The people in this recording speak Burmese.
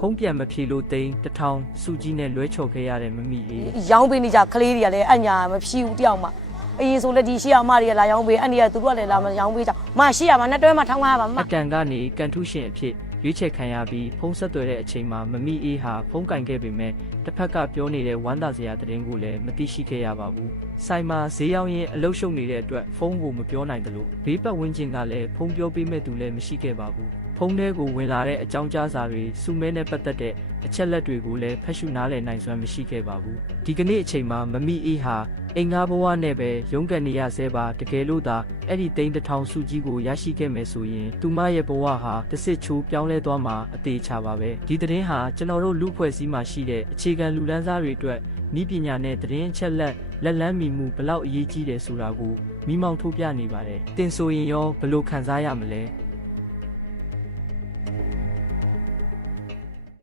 ဖုံးပြန်မဖြေလို့သိန်းတစ်ထောင်စုကြီးနဲ့လွဲချော်ခဲ့ရတဲ့မမီအေး ရောင်းပေးနေကြကလေးတွေကလည်းအညာမဖြီးဘူးတယောက်မှအရင်ဆိုလည်းဒီရှိရမတွေကလာရောင်းပေးအဲ့ဒီကသူတို့ကလည်းလာမရောင်းပေးကြမရှိရမှာနှစ်တွဲမှထောင်းကားပါမ အတန်ကနေကန်ထုရှင်အဖြစ်ရွေးချယ်ခံရပြီးဖုံးဆက်သွယ်တဲ့အချိန်မှာမမီအေးဟာဖုံးကင်ခဲ့ပေမဲ့တစ်ဖက်ကပြောနေတဲ့ဝမ်းသာစရာသတင်းကိုလည်းမသိရှိခဲ့ရပါဘူး။ဆိုင်မှာဈေးရောက်ရင်အလုရှုပ်နေတဲ့အတွက်ဖုံးကိုမပြောနိုင်တယ်လို့ဘေးပတ်ဝန်းကျင်ကလည်းဖုံးပြောပေးမဲ့သူလည်းမရှိခဲ့ပါဘူး။ဖုံးထဲကိုဝင်လာတဲ့အကြောင်းကြားစာတွေစုမဲနဲ့ပတ်သက်တဲ့အချက်လက်တွေကိုလည်းဖတ်ရှုနားလည်နိုင်စွမ်းမရှိခဲ့ပါဘူး။ဒီကနေ့အချိန်မှာမမီအေးဟာအိမ်ငါဘဝနဲ့ပဲရုန်းကန်နေရဆဲပါတကယ်လို့သာအဲ့ဒီသိန်းတစ်ထောင်စုကြီးကိုရရှိခဲ့မယ်ဆိုရင်သူမရဲ့ဘဝဟာတစ်စစ်ချိုးပြောင်းလဲသွားမှာအသေးချပါပဲဒီသတင်းဟာကျွန်တော်တို့လူဖွဲ့စည်းမှာရှိတဲ့အခြေခံလူလန်းစားတွေအတွက်ဤပညာနဲ့သတင်းအချက်လက်လန်းမီမှုဘလောက်အရေးကြီးတယ်ဆိုတာကိုမိမောင်းထုတ်ပြနေပါတယ်တင်ဆိုရင်ရောဘယ်လိုခံစားရမလဲ